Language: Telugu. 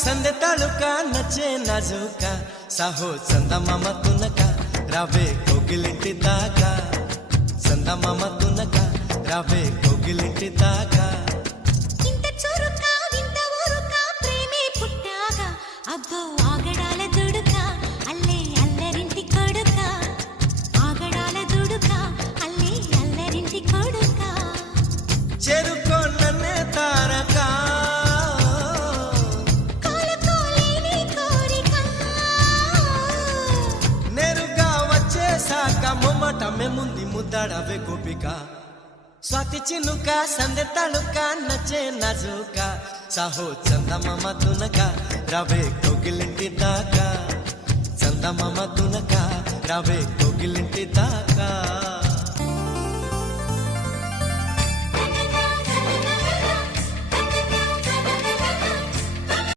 సందె తళుక నచ్చే నాజుక సాహో చందమామ తునక రావే కోగిలింటి దాకా చందమామ తునక రావే కోగిలింటి దాకా ఇంత చురుక వింత ఊరుక ప్రేమే పుట్టాక అబ్బో ఆగడాల వచ్చేసాక మేముంది ముందు ముద్దాడవే గోపిక స్వాతి చినుక సందె తళుక నచ్చే నాజుక. సాహో చందమామ తునక రవే కొగిలింటి దాకా. చందమామ తునక రవే కొగిలింటి దాకా.